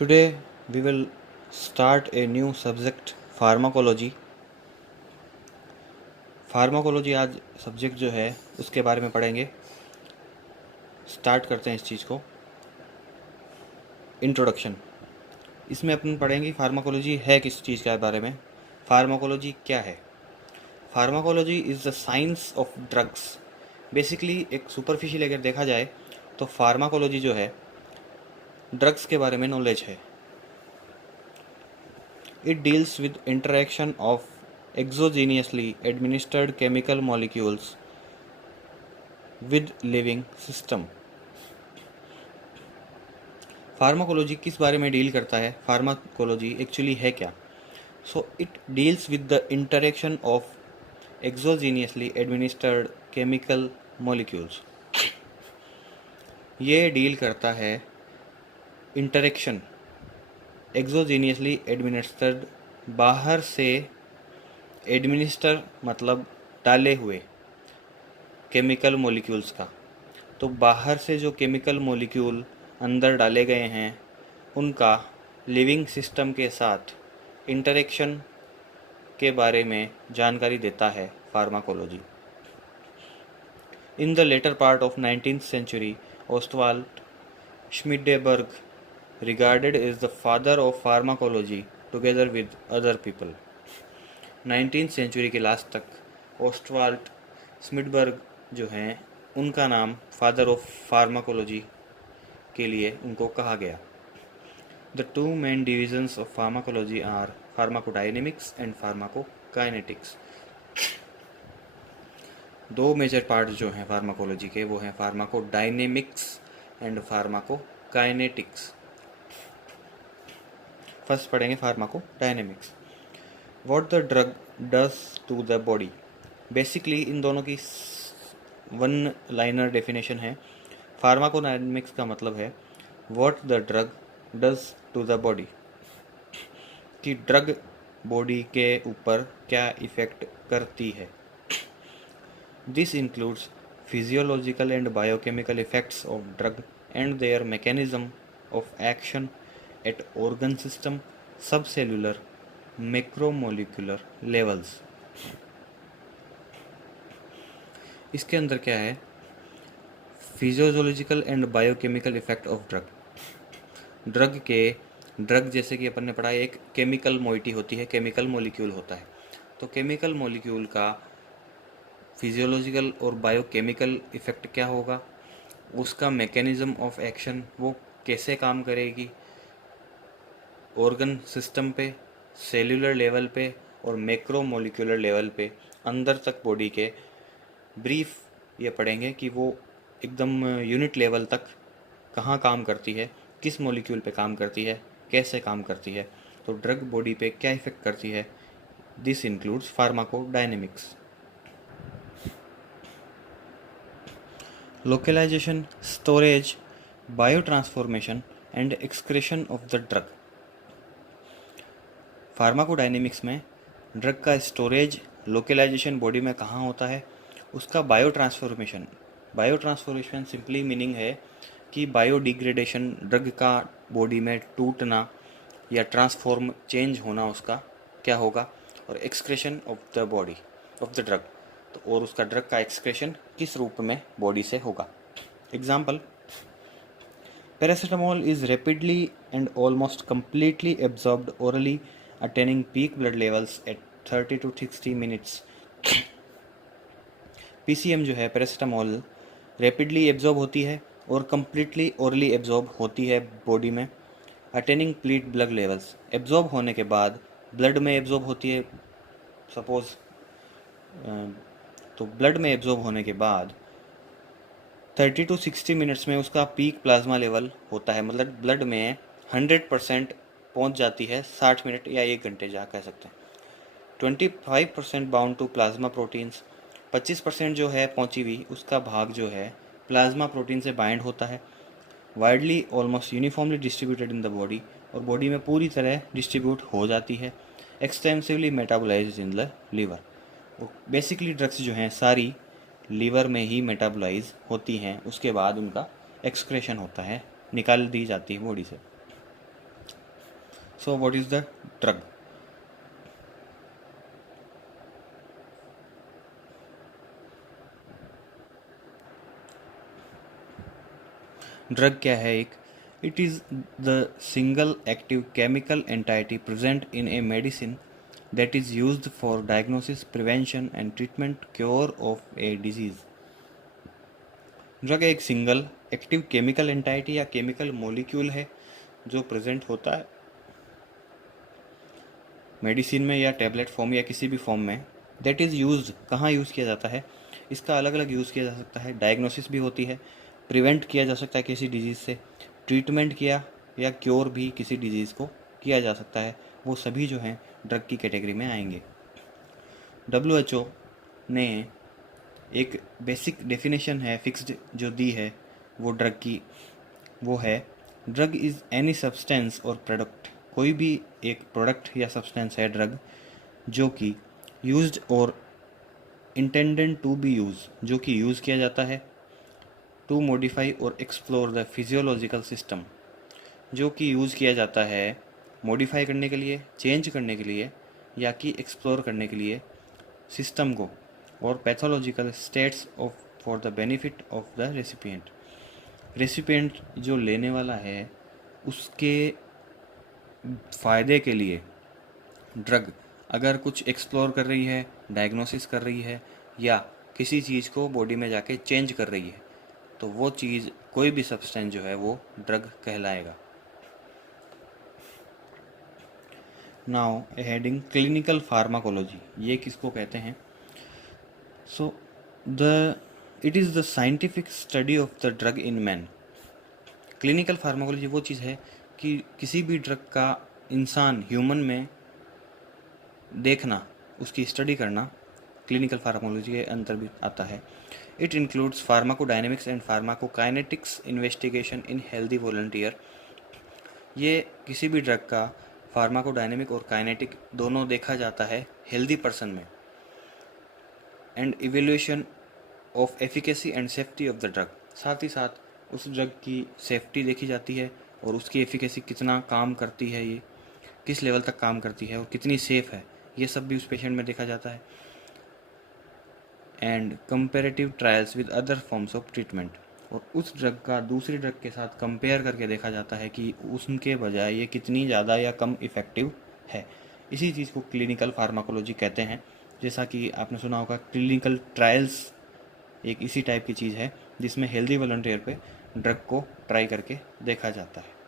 Today we will start a new subject pharmacology. Pharmacology आज subject जो है उसके बारे में पढ़ेंगे। स्टार्ट करते हैं इस चीज़ को। इंट्रोडक्शन। इसमें अपन पढ़ेंगे फार्माकोलॉजी है किस चीज़ के बारे में, फार्माकोलॉजी क्या है। Pharmacology is the science of drugs. Basically एक सुपरफिशियल अगर देखा जाए तो फार्माकोलॉजी जो है ड्रग्स के बारे में नॉलेज है। It deals with interaction of exogenously administered chemical molecules with living system। Pharmacology किस बारे में डील करता है, फार्माकोलॉजी एक्चुअली है क्या। So it deals with the interaction of एक्सोजीनियसली administered chemical molecules. ये डील करता है इंटरेक्शन एक्सोजीनियसली एडमिनिस्टर्ड, बाहर से एडमिनिस्टर मतलब डाले हुए केमिकल मॉलिक्यूल्स का। तो बाहर से जो केमिकल मॉलिक्यूल अंदर डाले गए हैं उनका लिविंग सिस्टम के साथ इंटरेक्शन के बारे में जानकारी देता है pharmacology. In the latter part of 19th century, Oswald Schmiedeberg regarded as the father of pharmacology together with other people। 19th century के लास्ट तक ओस्टवाल्ड स्मिडबर्ग जो हैं उनका नाम फादर ऑफ फार्माकोलॉजी के लिए उनको कहा गया। The two main divisions of pharmacology are pharmacodynamics and pharmacokinetics. दो मेजर पार्ट जो हैं फार्माकोलॉजी के वो हैं फार्माकोडायनेमिक्स एंड फार्माकोकाइनेटिक्स। फर्स्ट पढ़ेंगे pharmacodynamics. What the drug does to the body. Basically इन दोनों की वन लाइनर डेफिनेशन है। फार्माकोडायनेमिक्स का मतलब है what the drug does to the body, कि ड्रग बॉडी के ऊपर क्या इफेक्ट करती है। This includes physiological and biochemical effects of drug and there mechanism of action at organ system, subcellular, macromolecular levels. इसके अंदर क्या है, physiological and biochemical effect of drug. Drug जैसे कि अपन ने पढ़ा एक केमिकल मोइटी होती है, केमिकल मॉलिक्यूल होता है। तो केमिकल मॉलिक्यूल का फिजियोलॉजिकल और बायोकेमिकल इफेक्ट क्या होगा, उसका मैकेनिज्म ऑफ एक्शन वो कैसे काम करेगी ऑर्गन सिस्टम पे, सेल्यूलर लेवल पे और मैक्रोमोलिकुलर लेवल पे, अंदर तक बॉडी के। ब्रीफ ये पढ़ेंगे कि वो एकदम यूनिट लेवल तक कहाँ काम करती है, किस मॉलिक्यूल पे काम करती है, कैसे काम करती है, तो ड्रग बॉडी पे क्या इफेक्ट करती है। This includes pharmacodynamics. Localization, storage, biotransformation and excretion of the drug. Pharmacodynamics में ड्रग का स्टोरेज, लोकलाइजेशन बॉडी में कहाँ होता है, उसका बायोट्रांसफॉर्मेशन सिंपली मीनिंग है कि बायोडिग्रेडेशन, ड्रग का बॉडी में टूटना या ट्रांसफॉर्म चेंज होना उसका क्या होगा, और excretion of the body of the drug, तो और उसका ड्रग का एक्सक्रेशन किस रूप में बॉडी से होगा। Example, paracetamol is rapidly and almost completely absorbed orally attaining peak blood levels at 30 to 60 minutes। PCM जो है पैरासीटामोल रैपिडली एब्जॉर्ब होती है और कम्प्लीटली ओरली एब्जॉर्ब होती है बॉडी में। Attaining peak blood levels, absorb होने के बाद ब्लड में एब्जॉर्ब होती है सपोज, तो ब्लड में एब्जॉर्ब होने के बाद 30 to 60 मिनट्स में उसका पीक प्लाज्मा लेवल होता है, मतलब ब्लड में 100% पहुंच जाती है 60 मिनट या 1 घंटे जा कह सकते हैं। 25% बाउंड टू प्लाज्मा प्रोटीन्स, 25% जो है पहुंची हुई उसका भाग जो है प्लाज्मा प्रोटीन से बाइंड होता है। Widely almost uniformly distributed in the body, और बॉडी में पूरी तरह डिस्ट्रीब्यूट हो जाती है। Extensively metabolized in the liver. Basically drugs जो हैं सारी लीवर में ही मेटाबोलाइज होती हैं, उसके बाद उनका एक्सक्रेशन होता है, निकाल दी जाती है बॉडी से। So what is the drug? Drug क्या है? एक it is the single active chemical entity present in a medicine that is used for diagnosis, prevention and treatment, cure of A disease. Drug एक single active chemical entity या chemical molecule है जो present होता है medicine में या tablet form या किसी भी फॉर्म में, दैट इज़ यूज्ड, कहाँ यूज़ किया जाता है? इसका अलग अलग यूज़ किया जा सकता है। डायग्नोसिस भी होती है, प्रिवेंट किया जा सकता है किसी डिजीज़ से, ट्रीटमेंट किया या क्योर भी किसी डिजीज़ को किया जा सकता है। वो सभी जो हैं ड्रग की कैटेगरी में आएंगे। WHO ने एक बेसिक डेफिनेशन है फिक्स्ड जो दी है वो ड्रग की, वो है ड्रग इज़ एनी सब्सटेंस और प्रोडक्ट, कोई भी एक प्रोडक्ट या सब्सटेंस है ड्रग जो कि यूज्ड और इंटेंडेड टू बी यूज, जो कि यूज़ किया जाता है, टू मॉडिफाई और एक्सप्लोर द फिजियोलॉजिकल सिस्टम, जो कि यूज़ किया जाता है मॉडिफाई करने के लिए, चेंज करने के लिए या कि एक्सप्लोर करने के लिए सिस्टम को, और pathological states of for the benefit of the recipient. Recipient जो लेने वाला है उसके फ़ायदे के लिए ड्रग अगर कुछ एक्सप्लोर कर रही है, डायग्नोसिस कर रही है या किसी चीज़ को बॉडी में जाके चेंज कर रही है, तो वो चीज़, कोई भी सब्सटेंस जो है वो ड्रग कहलाएगा। नाउ हेडिंग क्लिनिकल फार्माकोलॉजी, ये किसको कहते हैं? So the it is the scientific study of the drug in man. Clinical pharmacology वो चीज़ है कि किसी भी ड्रग का इंसान, ह्यूमन में देखना, उसकी स्टडी करना क्लिनिकल फार्माकोलॉजी के अंतर भी आता है। It includes pharmacodynamics and pharmacokinetics investigation in healthy volunteer. ये किसी भी ड्रग का फार्माकोडायनेमिक और काइनेटिक दोनों देखा जाता है हेल्दी पर्सन में, and evaluation of efficacy and safety of the drug, साथ ही साथ उस ड्रग की सेफ्टी देखी जाती है और उसकी एफिकेसी कितना काम करती है, ये किस लेवल तक काम करती है और कितनी सेफ़ है, ये सब भी उस पेशेंट में देखा जाता है। And comparative trials with other forms of treatment, और उस ड्रग का दूसरी ड्रग के साथ कंपेयर करके देखा जाता है कि उसके बजाय ये कितनी ज़्यादा या कम इफ़ेक्टिव है। इसी चीज़ को क्लिनिकल फार्माकोलॉजी कहते हैं। जैसा कि आपने सुना होगा, क्लिनिकल ट्रायल्स एक इसी टाइप की चीज़ है जिसमें हेल्दी वॉलंटियर पे ड्रग को ट्राई करके देखा जाता है।